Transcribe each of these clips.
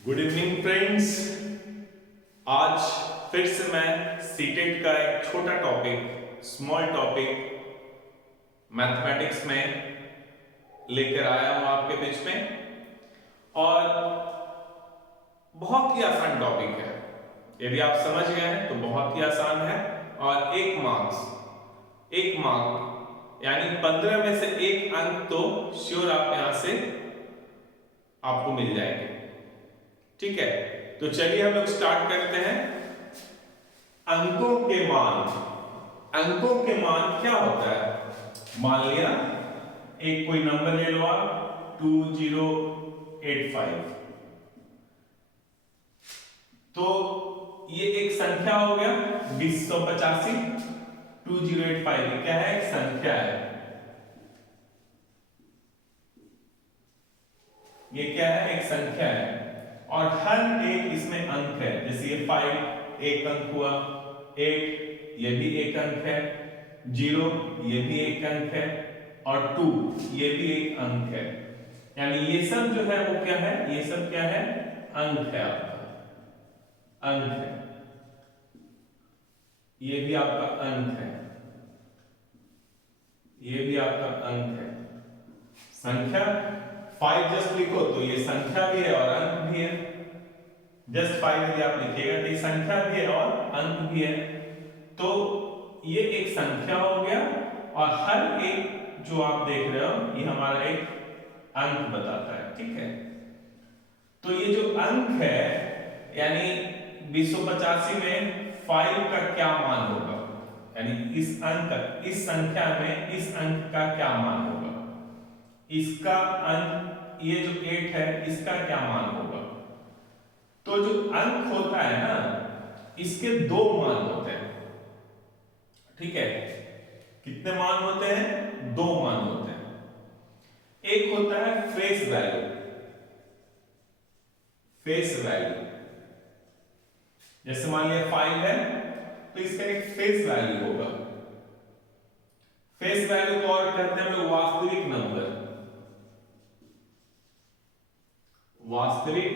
Good evening friends. आज फिर से मैं सीटेट का एक छोटा टॉपिक, स्मॉल टॉपिक मैथमेटिक्स में लेकर आया हूं आपके बीच में। और बहुत ही आसान टॉपिक है, यदि आप समझ गए हैं तो बहुत ही आसान है। और एक मार्क यानी 15 में से एक अंक तो श्योर आप यहां से आपको मिल जाएंगे। ठीक है, तो चलिए हम लोग स्टार्ट करते हैं। अंकों के मान क्या होता है? मान लिया एक कोई नंबर ले लो आप 2085, तो ये एक संख्या हो गया 2085। 2085 क्या है? एक संख्या है। ये क्या है? एक संख्या है। और हर एक इसमें अंक है। जैसे ये 5 एक अंक हुआ, 8 ये भी एक अंक है, 0 ये भी एक अंक है, और 2 ये भी एक अंक है। यानी ये सब जो है वो क्या है? ये सब क्या है? अंक है आपका, अंक है। ये भी आपका अंक है, ये भी आपका अंक है। संख्या 5 जस्ट लिखो तो ये संख्या भी है और अंक भी है। जस्ट 5 यदि आप लिखिएगा तो ये संख्या भी है और अंक भी है। तो ये एक संख्या हो गया, और हर एक जो आप देख रहे हो ये हमारा एक अंक बताता है। ठीक है, तो ये जो अंक है यानी 285 में 5 का क्या मान होगा, यानी इस अंक, इस संख्या में इस अंक का क्या मान होगा, इसका अंक, ये जो 8 है इसका क्या मान होगा। तो जो अंक होता है ना, इसके दो मान होते हैं। ठीक है, कितने मान होते हैं? दो मान होते हैं। एक होता है फेस वैल्यू। फेस वैल्यू जैसे मान लिया 5 है तो इसका एक फेस वैल्यू होगा। फेस वैल्यू को और कहते हैं हम लोग वास्तविक नंबर, वास्तविक,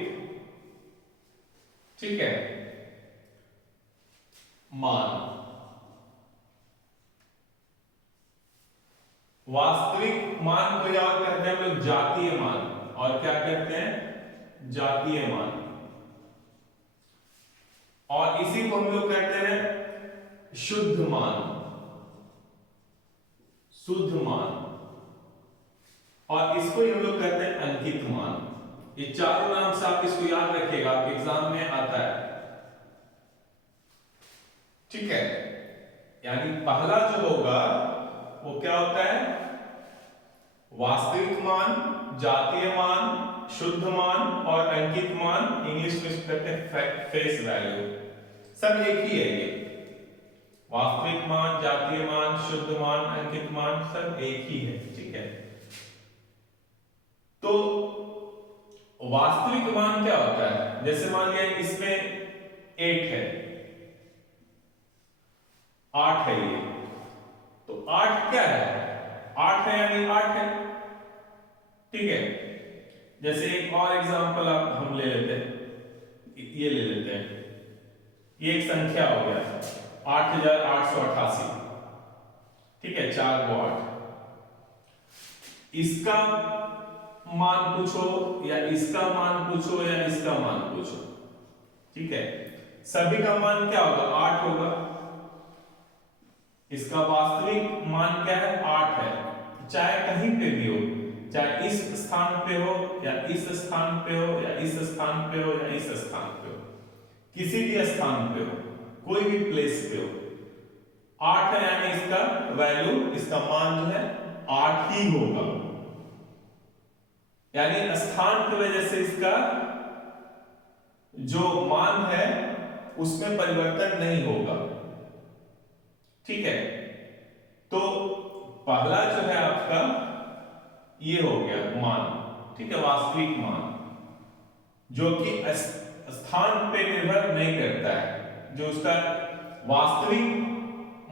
ठीक है, मान। वास्तविक मान को और कहते हैं हम लोग जातीय मान। और क्या कहते हैं? जातीय मान। और इसी को हम लोग कहते हैं शुद्ध मान, शुद्ध मान। और इसको ही हम लोग कहते हैं अंकित मान। ये चारों नाम से आप इसको याद रखिएगा, आपके एग्जाम में आता है। ठीक है, यानी पहला जो होगा वो क्या होता है? वास्तविक मान, जातीय मान, शुद्ध मान और अंकित मान। इंग्लिश में इसको कहते हैं फेस वैल्यू। सब एक ही है ये। वास्तविक मान, जातीय मान, शुद्ध मान, अंकित मान सब एक ही है। ठीक है, तो वास्तविक मान क्या होता है? जैसे मान लिया इसमें 8 है, 8 है ये, तो 8 क्या है? 8 है यानी 8 है। ठीक है, जैसे एक और एग्जांपल आप हम ले लेते हैं, ये ले लेते हैं। ये एक संख्या हो गया 8888। ठीक है, 4 को 8। इसका मान पूछो या इसका मान पूछो या इसका मान पूछो, ठीक है, सभी का मान क्या होगा? 8 होगा। इसका वास्तविक मान क्या है? 8 है। चाहे कहीं पे भी हो, चाहे इस स्थान पे हो या इस स्थान पे हो या इस स्थान पे हो या इस स्थान पे हो, किसी भी स्थान पे हो, कोई भी प्लेस पे हो, 8 है यानी इसका वैल्यू, इसका मान जो है 8 ही होगा। यानी स्थान की वजह से इसका जो मान है उसमें परिवर्तन नहीं होगा। ठीक है, तो पहला जो है आपका ये हो गया मान। ठीक है, वास्तविक मान जो कि स्थान पे निर्भर नहीं करता है, जो उसका वास्तविक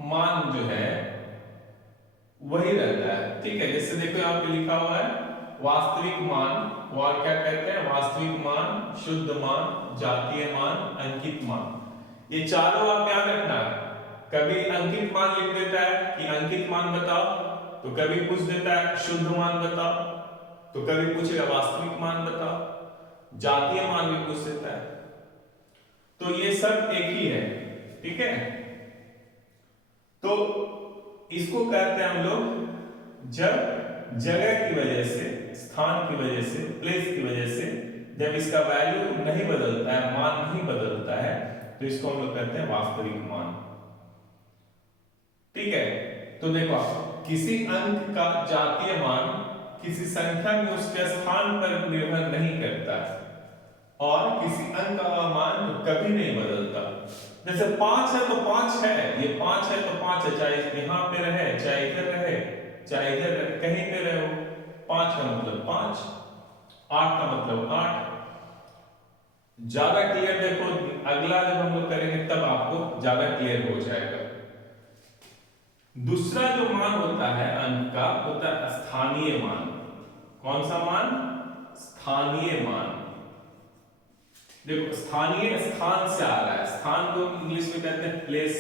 मान जो है वही रहता है। ठीक है, जैसे देखो यहाँ पे लिखा हुआ है वास्तविक मान, और क्या कहते हैं, वास्तविक मान, शुद्ध मान, जातीय मान, अंकित मान। ये चारों आप याद रखना है। कभी अंकित मान लिख देता है कि अंकित मान बताओ, तो कभी पूछ देता है शुद्ध मान बताओ, तो कभी पूछेगा वास्तविक मान बताओ, जातीय मान भी पूछ देता है। तो ये सब एक ही है, ठीक है। तो इसको कहते हैं हम लोग, जब जगह की वजह से, स्थान की वजह से, प्लेस की वजह से जब इसका वैल्यू नहीं बदलता है, मान नहीं बदलता है, तो इसको हम लोग कहते हैं वास्तविक मान, ठीक है। तो देखो किसी अंक का जातीय मान किसी संख्या में उसके स्थान पर निर्भर नहीं करता है, और किसी अंक का मान तो कभी नहीं बदलता। जैसे 5 है तो 5 है, ये 5 है तो 5 है, चाहे यहां पे रहे, चाहे इधर रहे, चाहे इधर रहे, कहीं पे रहे हो, 5 का मतलब 5, 8 का मतलब 8। ज्यादा क्लियर देखो, अगला जब हम लोग करेंगे तब आपको ज्यादा क्लियर हो जाएगा। दूसरा जो मान होता है अंक का, होता है स्थानीय मान। कौन सा मान? स्थानीय मान। देखो स्थानीय स्थान से आ रहा है, स्थान को इंग्लिश में कहते हैं प्लेस,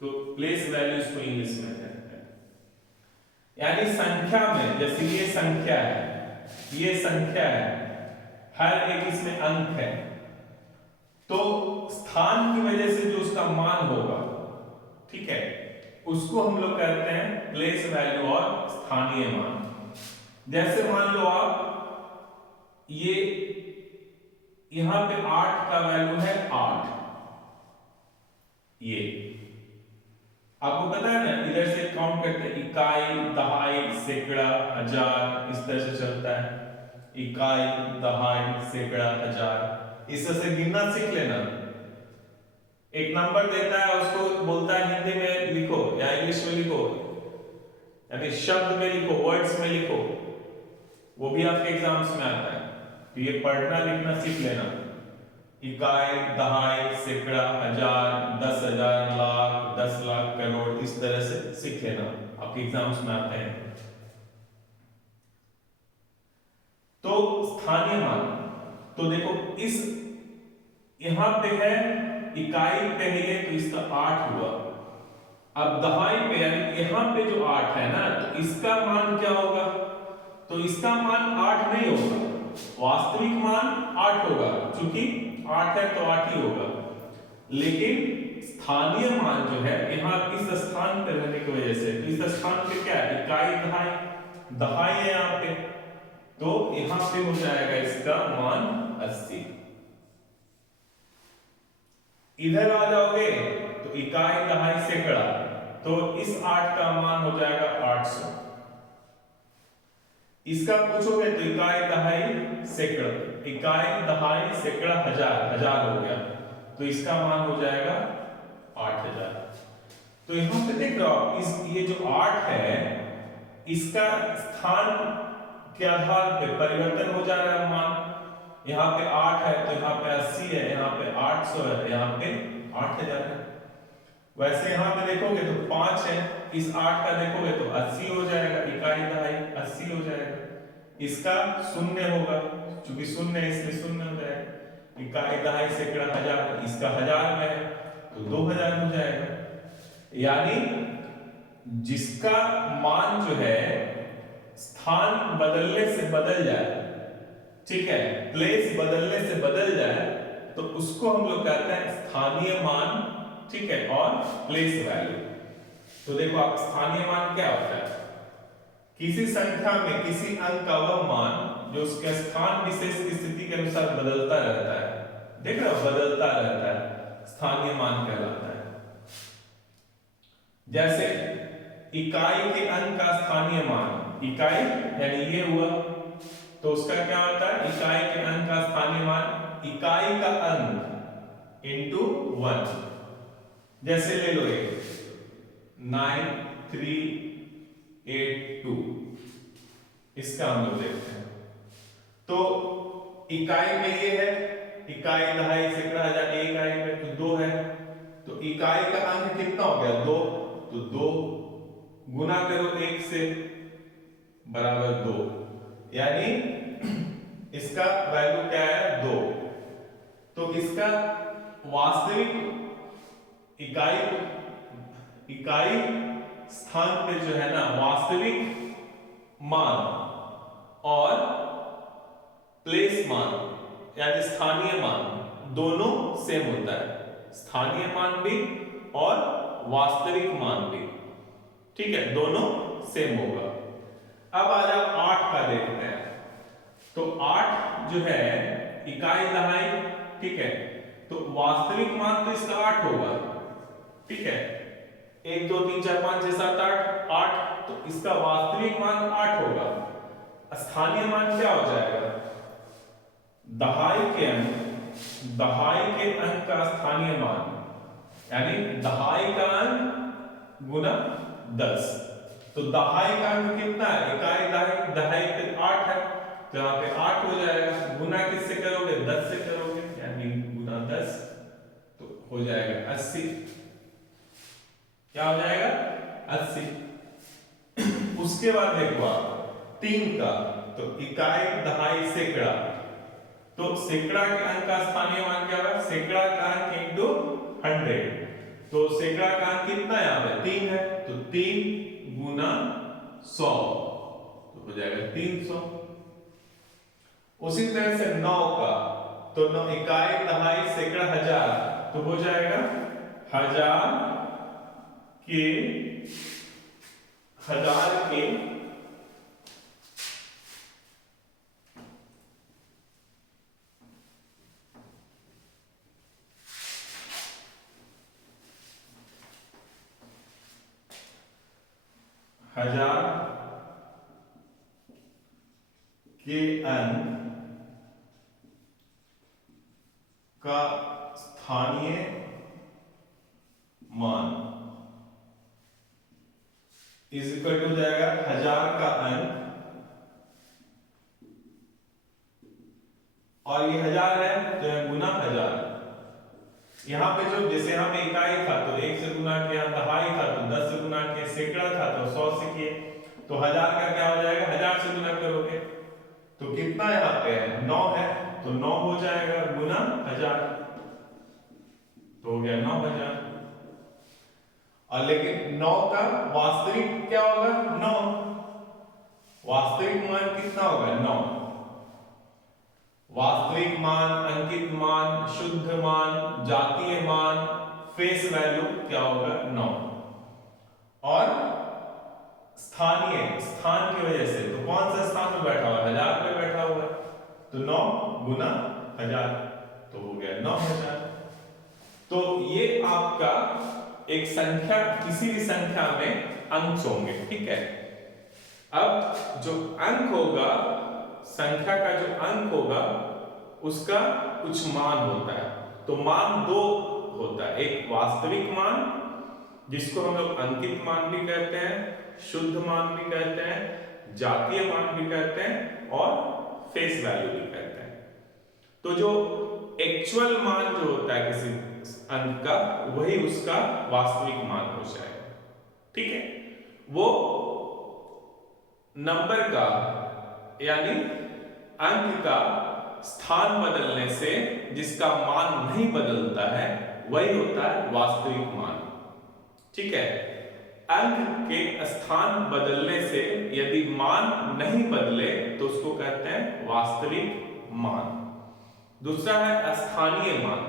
तो प्लेस वैल्यूज को इंग्लिश में कहते हैं। यानी संख्या में, जैसे ये संख्या है, ये संख्या है, हर एक इसमें अंक है, तो स्थान की वजह से जो उसका मान होगा, ठीक है, उसको हम लोग कहते हैं प्लेस वैल्यू और स्थानीय मान। जैसे मान लो आप ये यहां पे 8 का वैल्यू है 8, ये आपको पता है ना, इधर से काउंट करते हैं, इकाई, दहाई, सैकड़ा, हजार, इस तरह से चलता है, इकाई, दहाई, सैकड़ा, हजार, इस तरह से गिनना सीख लेना। एक नंबर देता है, उसको बोलता है हिंदी में लिखो या इंग्लिश में लिखो, यानी शब्द में लिखो, वर्ड्स में लिखो, वो भी आपके एग्जाम्स में आता है, तो ये पढ़ना लिखना सीख लेना। इकाई, दहाई, सैकड़ा, हजार, 10,000, लाख, 10 लाख, करोड़, इस तरह से सीख लेना, आपके एग्जाम्स में आते हैं। तो स्थानीय मान, तो देखो इस यहां पे है, इकाई पे है तो इसका 8 हुआ। अब दहाई पे यानी यहां पे जो 8 है ना, तो इसका मान क्या होगा? तो इसका मान 8 नहीं होगा, वास्तविक मान 8 होगा, क्योंकि 8 है तो 8 ही होगा। लेकिन स्थानीय मान जो है, यहां इस स्थान पे रहने की वजह से, तो इस स्थान पे क्या है, इकाई, दहाई, दहाई है यहां पे, तो यहां पे हो जाएगा इसका मान 80। इधर आ जाओगे तो इकाई, दहाई, सैकड़ा, तो इस 8 का मान हो जाएगा 800। इसका पूछोगे तो इकाई, दहाई, सैकड़ा, इकाई, दहाई, सैकड़ा, हजार, हजार हो गया, तो इसका मान हो जाएगा 8000। तो यहां पे देख रहे हो आप, इस ये जो 8 है, इसका स्थान के आधार पे परिवर्तन हो जा रहा है मान। यहाँ पे 8 है तो यहाँ पे 80 है, यहाँ पे 800 है, यहाँ पे 8000 है। वैसे यहाँ पे देखोगे तो 5 है, इस 8 का देखोगे तो 80 हो जाएगा, इकाई, दहाई 80 हो जाएगा। इसका 0 होगा, क्योंकि 0 है इसलिए 0 हो जाएगा। इकाई, दहाई, सैकड़ा, हजार, इसका 1000 में है तो 2000 हो जाएगा। यानी जिसका मान जो है स्थान बदलने से बदल जाए, ठीक है, प्लेस बदलने से बदल जाए, तो उसको हम लोग कहते हैं स्थानीय मान, ठीक है, और प्लेस वैल्यू। तो देखो आप, स्थानीय मान क्या होता है? किसी संख्या में किसी अंक का वह मान जो उसके स्थान विशेष की स्थिति के अनुसार बदलता रहता है। देख रहे हो, बदलता रहता है, स्थानीय मान कहलाता है। जैसे इकाई के अंक का स्थानीय मान, इकाई यानी ये हुआ, तो उसका क्या होता है, इकाई के अंक का स्थानीय मान, इकाई का अंक इंटू 1। जैसे ले लो ये 9382, इसका हम लोग देखते हैं। तो इकाई में ये है, इकाई, दहाई, सैकड़ा, हजार, एक इकाई में तो 2 है, तो इकाई का अंक कितना हो गया, 2, तो 2 गुना करो 1 से बराबर 2, यानी इसका वैल्यू क्या है 2। तो इसका वास्तविक इकाई स्थान पे जो है ना वास्तविक मान और प्लेस मान यानी स्थानीय मान दोनों सेम होता है, स्थानीय मान भी और वास्तविक मान भी, ठीक है, दोनों सेम होगा। अब आ जाओ 8 का देखते हैं। तो 8 जो है इकाई दहाई, ठीक है, तो वास्तविक मान तो इसका 8 होगा, ठीक है, 1 2 3 4 5 6 7 8, तो इसका वास्तविक मान 8 होगा। स्थानीय मान क्या हो जाएगा, दहाई के अंक का स्थानीय मान यानी दहाई का अंक गुना 10। तो दहाई का अंक कितना है, इकाई दहाई पे 8 है, तो यहाँ पे 8 हो जाएगा, गुना किससे करोगे 10 से करोगे, यानी गुना 10, तो हो जाएगा 80। क्या हो जाएगा 80। उसके बाद देखो आप 3 का, तो इकाई दहाई सैकड़ा, तो सैकड़ा के अंक का स्थानीय मान क्या होगा, सैकड़ा का अंक इंटू 100, तो सैकड़ा का अंक कितना है यहाँ पे 3 है, तो 3 गुना 100, तो हो जाएगा 300। उसी तरह से 9 का, तो 9 इकाई दहाई सैकड़ा 1000, तो हो जाएगा 1000 के 1000 के अंक का स्थानीय मान इज इक्वल टू जाएगा 1000 का अंक, और ये 1000 है तो यह गुना 1000। यहाँ पे जो जैसे यहाँ पे इकाई था तो 1 से गुना किया, दहाई था तो 10 से गुना किया, सैकड़ा था तो 100 से किए, तो 1000 का क्या हो जाएगा, 1000 से गुना करोगे तो कितना यहाँ पे है 9 है, तो 9 हो जाएगा गुना 1000, तो हो गया 9000। और लेकिन 9 का वास्तविक क्या होगा 9, वास्तविक मान कितना होगा 9, वास्तविक मान, अंकित मान, शुद्ध मान, जातीय मान, फेस वैल्यू क्या होगा 9, और स्थान की वजह से तो कौन सा स्थान में बैठा हुआ है 1000 पे बैठा हुआ है, तो 9 गुना 1000, तो हो गया 9000। तो ये आपका एक संख्या, किसी भी संख्या में अंक होंगे, ठीक है। अब जो अंक होगा, संख्या का जो अंक होगा उसका कुछ मान होता है, तो मान 2 होता है, एक वास्तविक मान जिसको हम लोग अंकित मान भी कहते हैं, शुद्ध मान भी कहते हैं, जातीय मान भी कहते हैं, और फेस वैल्यू भी कहते हैं। तो जो एक्चुअल मान जो होता है किसी अंक का, वही उसका वास्तविक मान हो जाएगा, ठीक है। वो नंबर का यानी अंक का स्थान बदलने से जिसका मान नहीं बदलता है वही होता है वास्तविक मान, ठीक है। अंक के स्थान बदलने से यदि मान नहीं बदले तो उसको कहते हैं वास्तविक मान। दूसरा है स्थानीय मान।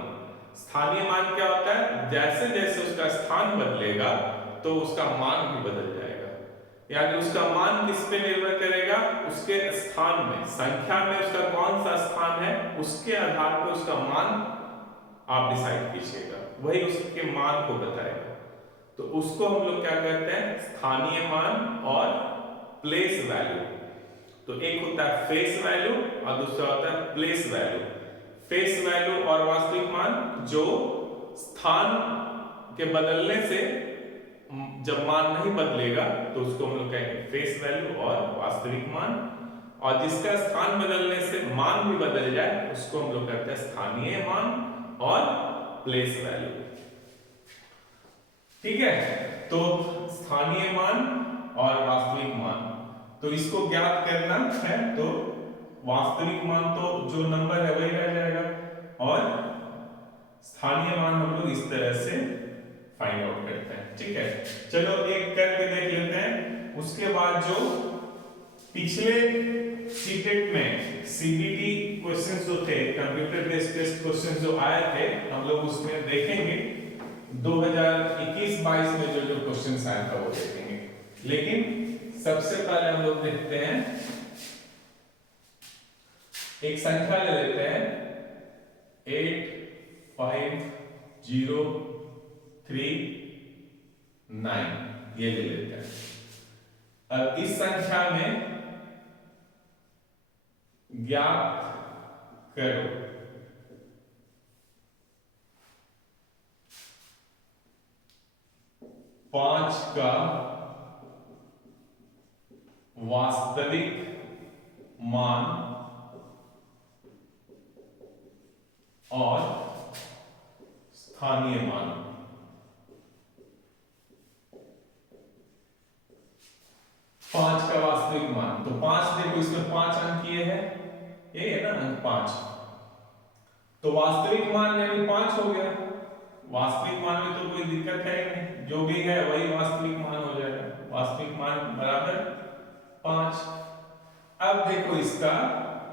स्थानीय मान क्या होता है, जैसे जैसे उसका स्थान बदलेगा तो उसका मान भी बदल जाएगा, यानी उसका मान किस पे निर्भर करेगा, उसके स्थान में, संख्या में उसका कौन सा स्थान है उसके आधार पर उसका मान आप डिसाइड कीजिएगा, वही उसके मान को बताएगा। तो उसको हम लोग क्या कहते हैं, स्थानीय मान और प्लेस वैल्यू। तो एक होता है फेस वैल्यू और दूसरा होता है प्लेस वैल्यू। फेस वैल्यू और वास्तविक मान जो स्थान के बदलने से जब मान नहीं बदलेगा तो उसको हम लोग कहेंगे फेस वैल्यू और वास्तविक मान, और जिसका स्थान बदलने से मान भी बदल जाए उसको हम लोग कहते हैं स्थानीय मान और प्लेस वैल्यू, ठीक है। तो स्थानीय मान और वास्तविक मान, तो इसको ज्ञात करना है तो वास्तविक मान तो जो नंबर है वही रह जाएगा और स्थानीय मान हम लोग इस तरह से फाइंड आउट करते हैं। ठीक है, चलो एक करके देख लेते हैं। उसके बाद जो पिछले सीटेट में सीबीटी क्वेश्चंस जो थे, कंप्यूटर बेस्ड टेस्ट क्वेश्चंस जो आए थे, हम लोग उसमें देखेंगे 2021-22 में जो क्वेश्चंस आए था वो देखेंगे। लेकिन सबसे पहले हम लोग देखते हैं, एक संख्या ले लेते हैं 85039, ये ले लेते हैं। अब इस संख्या में ज्ञात करो पांच का वास्तविक मान और स्थानीय मान। पांच का वास्तविक मान, तो पांच देखो इसमें 5 अंक ये है, ये है ना अंक 5, तो वास्तविक मान में भी 5 हो गया। वास्तविक मान में तो कोई दिक्कत है नहीं, जो भी है वही वास्तविक मान हो जाएगा। वास्तविक मान बराबर 5। अब देखो इसका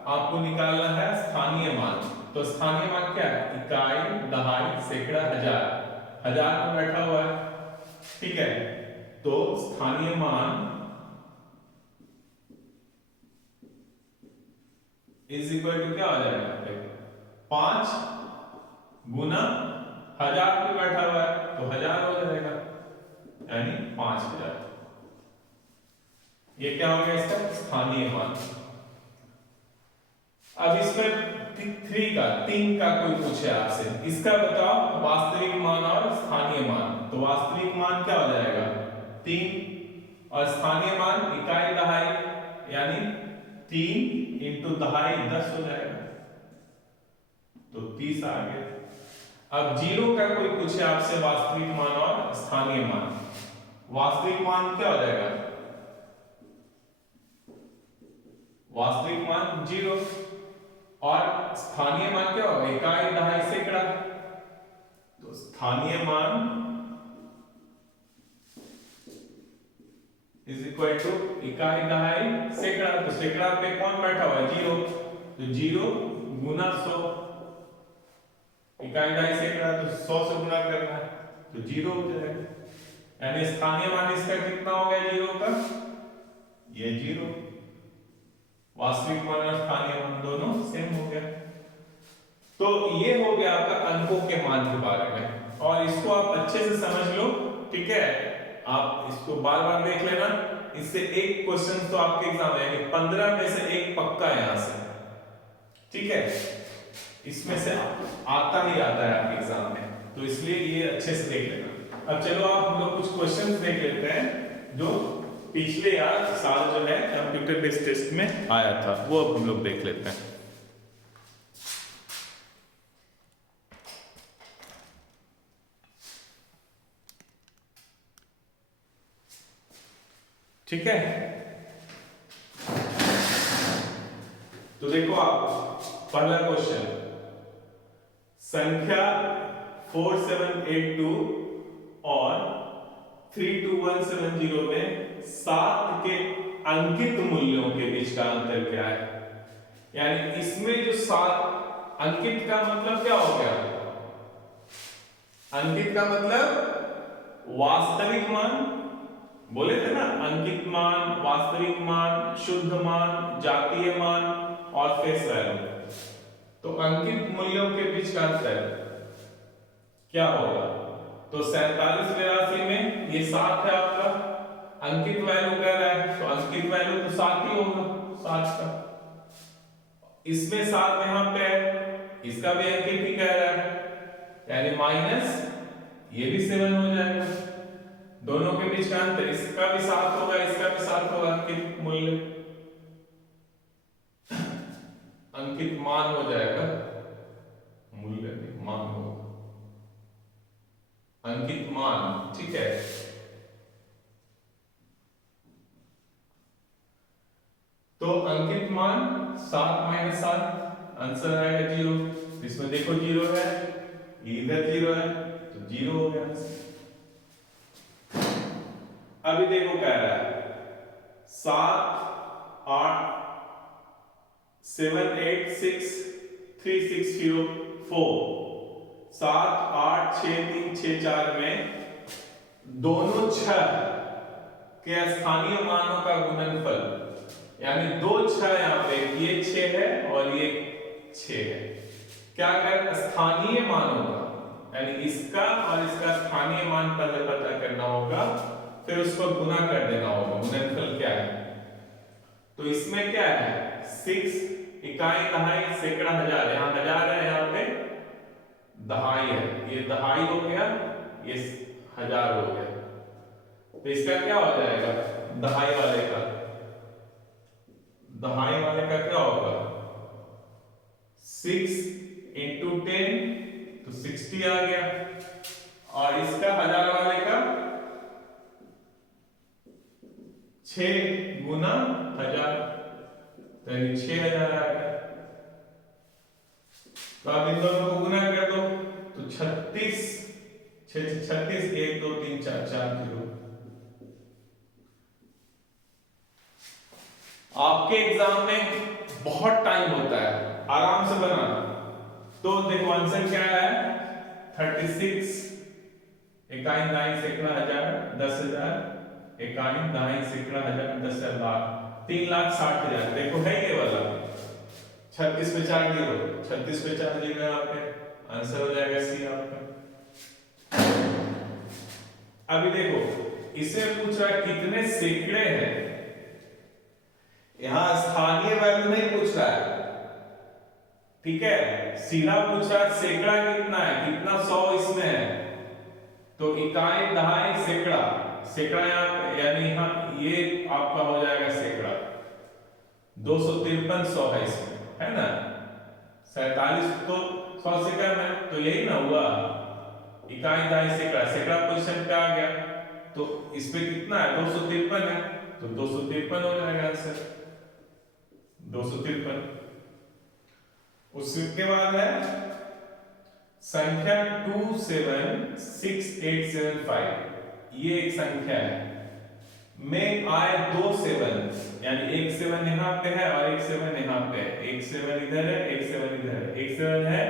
आपको निकालना है स्थानीय मान। तो स्थानीय मान क्या है? इकाई, दहाई, सैकड़ा, हजार। हजार में बैठा हुआ है, ठीक है। तो स्थानीय मान इज इक्वल टू क्या हो जाएगा? 5 गुना 1000 पे बैठा हुआ है तो 1000 हो जाएगा, यानी 5000। ये क्या हो गया इसका स्थानीय मान। अब इसमें 3 का कोई पूछे आपसे, इसका बताओ वास्तविक मान और स्थानीय मान। तो वास्तविक मान क्या हो जाएगा? 3 और स्थानीय मान इकाई, दहाई, यानी 3 इंटू दहाई 10 हो जाएगा, तो 30 आ गया। अब 0 का कोई पूछे आपसे वास्तविक मान और स्थानीय मान, वास्तविक मान क्या हो जाएगा? वास्तविक मान 0 और स्थानीय मान क्या होगा? इकाई, दहाई, सैकड़ा। तो स्थानीय मान इज इक्वल टू इकाई, दहाई, सैकड़ा। तो सैकड़ा पे कौन बैठा हुआ है? 0, तो 0 गुना 100, इकाई, दहाई, सैकड़ा, तो 100 से गुना करना है तो 0 हो जाएगा। यानी स्थानीय मान इसका कितना हो गया 0 का? ये 0। वास्तविक मान और स्थानीय मान दोनों सेम हो गया। तो ये हो गया आपका अंकों के मान के बारे में, और इसको आप अच्छे से समझ लो, ठीक है। आप इसको बार बार देख लेना, इससे एक क्वेश्चन तो आपके एग्जाम में, यानी 15 में से एक पक्का है यहां से, ठीक है। इसमें से आता ही आता है आपके एग्जाम में, तो इसलिए ये अच्छे से देख लेना। अब चलो आप हम लोग कुछ क्वेश्चंस देख लेते हैं जो पिछले साल जो है कंप्यूटर बेस्ड टेस्ट में आया था, वो अब हम लोग देख लेते हैं। ठीक है, तो देखो आप पहला क्वेश्चन, संख्या 4782 और 32170 में 7 के अंकित मूल्यों के बीच का अंतर क्या है? यानी इसमें जो 7 अंकित का मतलब क्या हो गया? अंकित का मतलब वास्तविक मान, बोले थे ना, अंकित मान, वास्तविक मान, शुद्ध मान, जातीय मान और फेस वैल्यू। तो अंकित मूल्यों के बीच का अंतर क्या होगा? तो 47 82 में ये 7 है आपका, अंकित वैल्यू कह रहा है तो अंकित वैल्यू तो 7 ही होगा, 7 का। इसमें 7 यहां पे है, इसका भी अंकित ही कह रहा है, यानी माइनस ये भी 7 हो जाएगा। दोनों के बीच का अंतर, इसका भी 7 होगा, इसका भी 7 होगा, अंकित मूल्य, अंकित मान हो जाएगा, मूल्य नहीं मान होगा, अंकित मान, ठीक है। तो अंकित मान 7 माइनस 7, आंसर आएगा 0। इसमें देखो 0 है, इधर 0 है, तो 0 हो गया। अभी देखो कह रहा है 7 8 7 8 6 3 6 0 4, 7 8 6 3 6 4 में दोनों 6 के स्थानीय मानों का गुणनफल, यानी दो 6 यहाँ पे, ये 6 है और ये 6 है। क्या कर, स्थानीय मानों का, यानी इसका और इसका स्थानीय मान पहले पता करना होगा, फिर उसको गुना कर देना होगा। गुणनफल क्या है, तो इसमें क्या है 6 इकाई दहाई सैकड़ा हजार, यहाँ हजार है, यहाँ पे दहाई है, ये दहाई हो गया, ये हजार हो गया। तो इसका क्या हो जाएगा, दहाई वाले का क्या होगा 6 इंटू 10 तो 60 आ गया, और इसका हजार वाले का 6 गुना 1000, तो 6000 आ गया। तो अब इन दोनों को गुना कर दो, तो 36 36 1 2 3 4 4 0। आपके एग्जाम में बहुत टाइम होता है, आराम से बनाना। तो देखो आंसर क्या है 36 इकाई दाई सैकड़ा हजार 10,000 इकाई दाई सैकड़ा हजार 10,000 3,60,000। देखो है ये वाला 36 पे 4 जीरो, 36 पे 4 जीरो यहाँ पे आंसर हो जाएगा सी आपका। अभी देखो इसे पूछ रहा है कितने सैकड़े हैं, यहां स्थानीय वैल्यू नहीं पूछ रहा है, ठीक है, सीधा पूछ रहा है सैकड़ा कितना है, कितना 100 इसमें है, तो इकाई दहाई सैकड़ा, सैकड़ा यहाँ यानी यहाँ ये आपका हो जाएगा सैकड़ा, 253 100 है इसमें, है ना, 47 तो 100 से कम है, तो यही ना हुआ इकाई दहाई सैकड़ा, सैकड़ा पोजीशन पे आ गया, तो इस पे कितना है 253 है, तो 253 हो जाएगा आंसर 253। उसके बाद है संख्या 276875, ये एक संख्या है में आए 2 7, यानी एक 7 यहाँ पे है और एक 7 यहाँ पे है, एक 7 इधर है, एक 7 इधर है, एक 7 है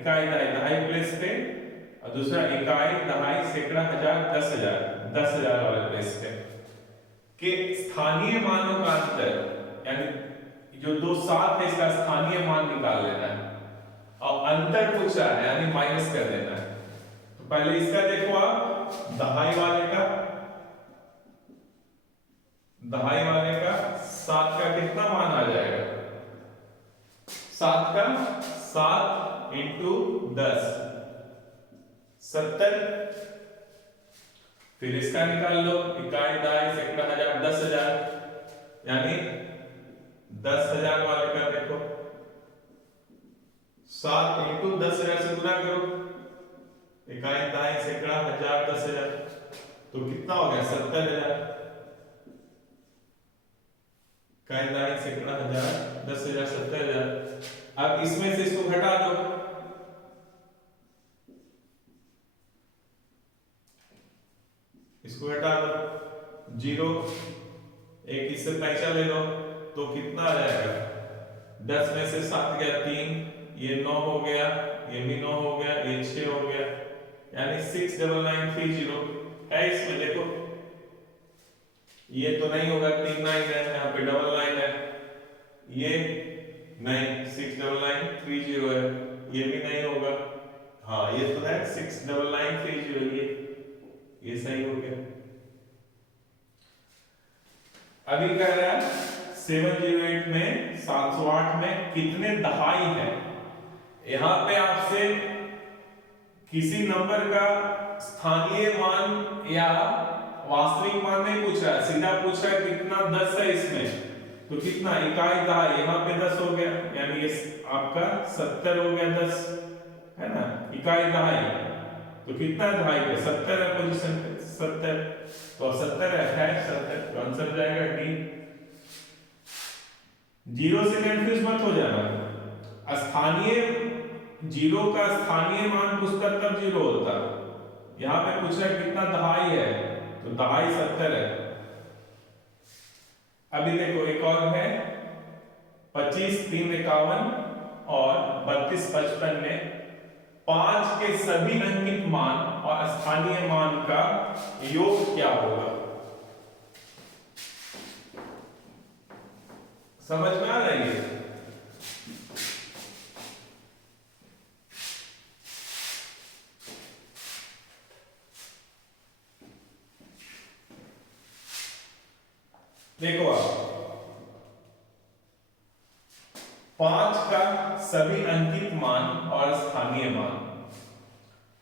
इकाई दहाई दहाई प्लेस पे, और दूसरा इकाई दहाई सैकड़ा हजार 10,000 10,000 वाले प्लेस पे, के स्थानीय मानों का अंतर, यानी जो दो 7 है इसका स्थानीय मान निकाल लेना है, और अंतर पूछ रहा है यानी माइनस कर देना है। तो पहले इसका देखो आप, दहाई वाले का 7 का कितना मान आ जाएगा, 7 का 7 इंटू 10 70, फिर इसका निकाल लो इकाई दहाई सैकड़ा हजार 10,000, यानी 10,000 वाले का देखो 7 इंटू 10,000 से गुना करो, इकाई दहाई सैकड़ा हजार 10,000, तो कितना हो गया 70,000, इकाई दहाई सैकड़ा हजार 10,000 70,000। अब इसमें से इसको घटा दो, इसको घटा दो, 0 एक इससे पैसा ले लो, तो कितना आ जाएगा 10 में से 7 गया 3, ये 9 हो गया, ये भी 9 हो गया, ये 6 हो गया, यानी 69930 है। इसमें देखो ये तो नहीं होगा, 3 9 है, यहाँ पे डबल 9 है, ये नहीं 69930 है, ये भी नहीं होगा, हाँ ये तो है 69930, ये सही हो गया। अभी कह रहा है 708 में 708 में कितने दहाई है, यहां पे आपसे किसी नंबर का स्थानीय मान या वास्तविक मान नहीं पूछ रहा है, सीधा पूछ रहा है कितना 10 है इसमें, तो कितना इकाई दहाई, यहाँ पे 10 हो गया, यानी ये आपका 70 हो गया 10, है ना, इकाई दहाई, तो कितना दहाई पे 70 है पोजीशन पे 70, तो 70 है 70, तो आंसर जाएगा डी। जीरो से कंफ्यूज मत हो जाना। स्थानीय जीरो का स्थानीय मान पूछता तब जीरो होता। यहां पे पूछ रहा है कितना दहाई है, तो दहाई 70 है। अभी देखो एक और है 25, 3, 51 और 32, 55 में 5 के सभी अंकित मान और स्थानीय मान का योग क्या होगा? समझ में आ रही है? देखो आप 5 का सभी अंकित मान और स्थानीय मान,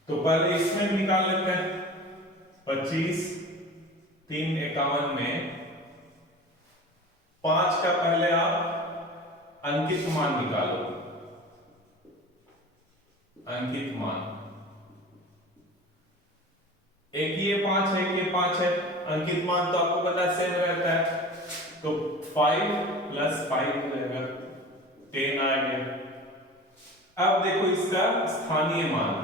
तो पहले इसमें निकाल लेते हैं। 25, 3, 51 में 5 का पहले आप अंकित मान निकालो। अंकित मान एक ये 5 है, ये 5 है। अंकित मान तो आपको पता है सेम रहता है, तो 5 + 5 हो जाएगा, 10 आ गया। अब देखो इसका स्थानीय मान,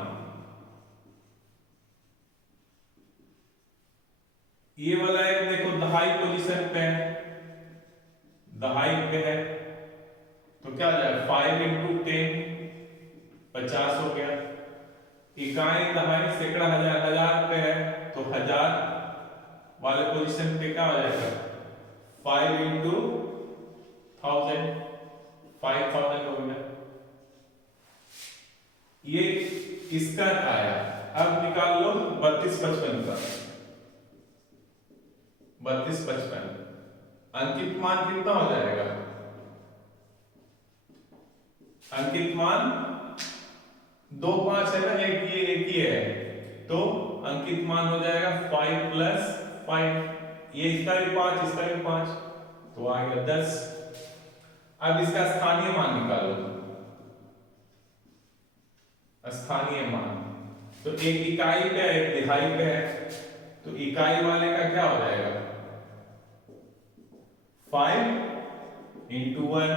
ये वाला एक देखो दहाई पोजीशन पे है, दहाई पे है, तो क्या हो जाएगा 5 × 10 50 हो गया। इकाई दहाई सैकड़ा हजार हजार पे है, तो 1000 वाले पोजीशन पे क्या हो जाएगा 5 × 1000 5000 हो गया। ये इसका आया। अब निकाल लो 32, 55 का। 32, 55 अंकित मान कितना हो जाएगा? अंकित मान 2, 5 है ना, एक ये है, तो अंकित मान हो जाएगा 5 + 5। ये इसका भी 5, इसका भी 5, तो आ गया 10। अब इसका स्थानीय मान निकालो। स्थानीय मान तो एक इकाई पे है, एक तिहाई पे है, तो इकाई वाले का क्या हो जाएगा 5 × 1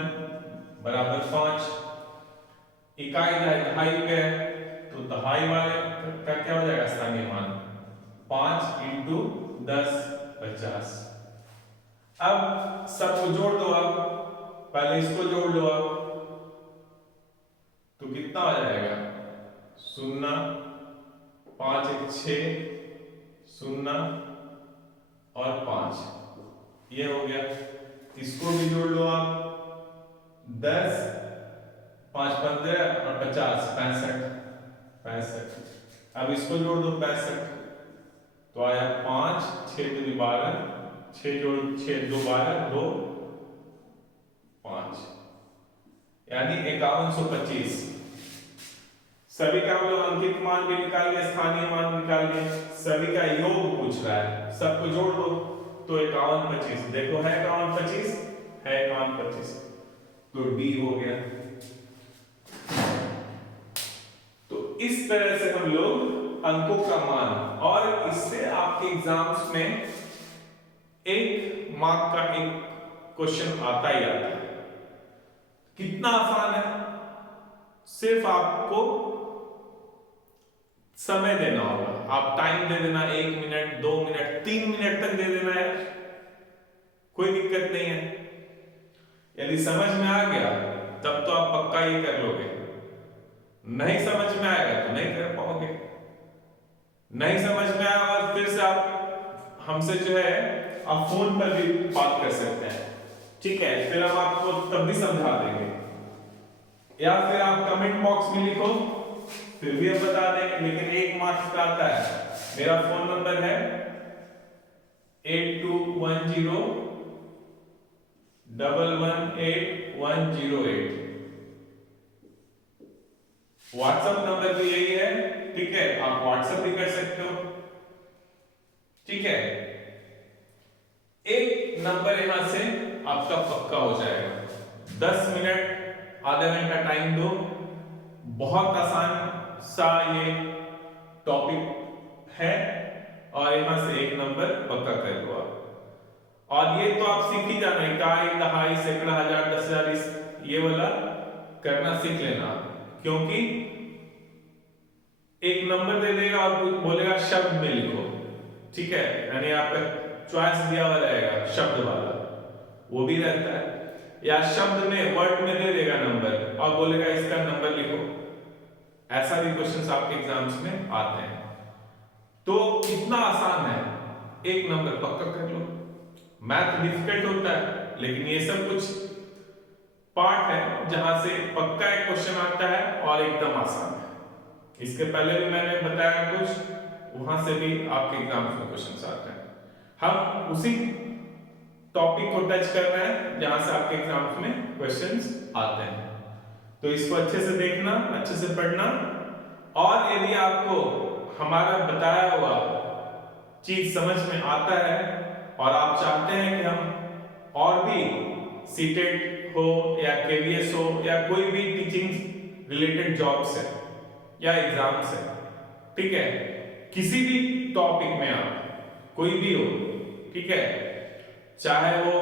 = 5। इकाई दहाई पे है, तो दहाई वाले का क्या हो जाएगा स्थानीय मान 5 × 10 50। अब सबको जोड़ दो। आप पहले इसको जोड़ लो आप, तो कितना आ जाएगा 0 5 1 6 0 और 5, ये हो गया। इसको भी जोड़ लो आप, 10 5 15 और 50 65। अब इसको जोड़ दो 65, तो आया 5 6 2 12, 6 जोड़ 6 2 12 2 5, यानी 5125। सभी का हम लोग अंकित मान भी निकाल लिया, स्थानीय मान निकाल लिया, सभी का योग पूछ रहा है, सबको जोड़ दो तो 5125। देखो है 5125, है 5125, तो डी हो गया। तो इस तरह से हम लोग अंकों का मान, और इससे आपके एग्जाम्स में 1 मार्क का एक क्वेश्चन आता ही आता है। कितना आसान है, सिर्फ आपको समय देना होगा। आप टाइम दे देना, 1 मिनट 2 मिनट 3 मिनट तक दे देना है, कोई दिक्कत नहीं है। यदि समझ में आ गया तब तो आप पक्का ये कर लोगे, नहीं समझ में आएगा तो नहीं कर पाओगे। नहीं समझ में आया और फिर से आप हमसे जो है आप फोन पर भी बात कर सकते हैं, ठीक है, फिर हम आपको तब भी समझा देंगे, या फिर आप कमेंट बॉक्स में लिखो फिर भी हम बता देंगे। लेकिन 1 मार्क्स का आता है। मेरा फोन नंबर है 8210 118108। व्हाट्सएप नंबर भी यही है, ठीक है, आप व्हाट्सएप भी कर सकते हो, ठीक है। एक नंबर यहां से आपका पक्का हो जाएगा। 10 मिनट आधा घंटा टाइम दो, बहुत आसान सा ये टॉपिक है, और यहां से 1 नंबर पक्का कर लो आप। और ये तो आप सीख ही जाना, इकाई, दहाई, सैकड़ा, हजार, 10,000, ये वाला करना सीख लेना, क्योंकि एक नंबर दे देगा और बोलेगा शब्द में लिखो, ठीक है, यानी आपका चॉइस दिया हुआ रहेगा शब्द वाला, वो भी रहता है, या शब्द में वर्ड में दे देगा नंबर और बोलेगा इसका नंबर लिखो। ऐसा भी क्वेश्चंस आपके एग्जाम्स में आते हैं। तो कितना आसान है, एक नंबर पक्का कर लो। मैथ डिफिकल्ट होता है, लेकिन ये सब कुछ पार्ट है जहां से पक्का एक क्वेश्चन आता है और एकदम आसान है। इसके पहले भी मैंने बताया कुछ, वहां से भी आपके एग्जाम्स में क्वेश्चंस आते हैं। हम उसी टॉपिक को टच कर रहे हैं जहां से आपके एग्जाम्स में क्वेश्चंस आते हैं। तो इसको अच्छे से देखना, अच्छे से पढ़ना, और यदि आपको हमारा बताया हुआ चीज समझ में आता है और आप चाहते हैं कि हम और भी सीटेट हो या केवीएस हो या कोई भी टीचिंग रिलेटेड जॉब्स है या एग्जाम्स है, ठीक है, किसी भी टॉपिक में आप कोई भी हो, ठीक है, चाहे वो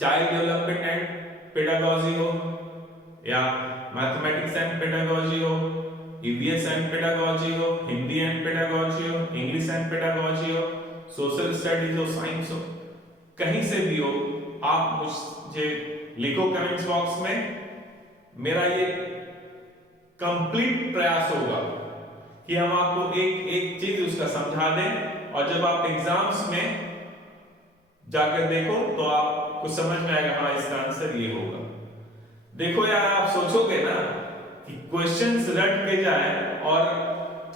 चाइल्ड डेवलपमेंट एंड पेडागोजी हो या मैथमेटिक्स एंड पेडागोजी हो, ईवीएस एंड पेडागोजी हो, हिंदी एंड पेडागोजी हो, इंग्लिश एंड पेडागोजी हो, सोशल स्टडीज हो, साइंस हो, कहीं से भी हो, आप मुझे लिखो कमेंट्स बॉक्स में। मेरा ये कंप्लीट प्रयास होगा कि हम आपको एक एक चीज उसका समझा दें, और जब आप एग्जाम्स में जाकर देखो तो आपको समझ में आएगा हाँ इसका आंसर ये होगा। देखो यार, आप सोचोगे ना कि क्वेश्चंस रट के जाए और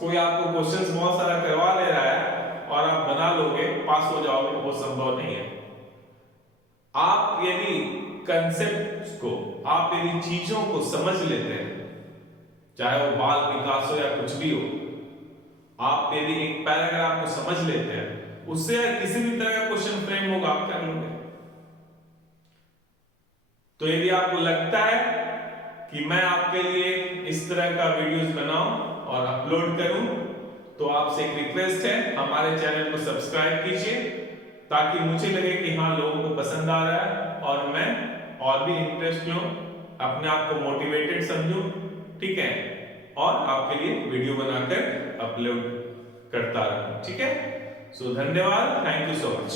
कोई आपको क्वेश्चंस बहुत सारा करवा ले रहा है और आप बना लोगे, पास हो जाओगे, वो संभव नहीं है। आप यदि कंसेप्ट को, आप यदि चीजों को समझ लेते हैं, चाहे वो बाल विकास हो या कुछ भी हो, आप यदि एक पैराग्राफ को समझ लेते हैं, उससे किसी भी तरह का क्वेश्चन फ्रेम होगा आप कर लोगे। तो यदि आपको लगता है कि मैं आपके लिए इस तरह का वीडियोस बनाऊं और अपलोड करूं, तो आपसे एक रिक्वेस्ट है, हमारे चैनल को सब्सक्राइब कीजिए, ताकि मुझे लगे कि हाँ लोगों को पसंद आ रहा है और मैं और भी इंटरेस्ट लूं, अपने आप को मोटिवेटेड समझूं, ठीक है, और आपके लिए वीडियो बनाकर अपलोड करता रहूं, ठीक है। सो धन्यवाद, थैंक यू सो मच।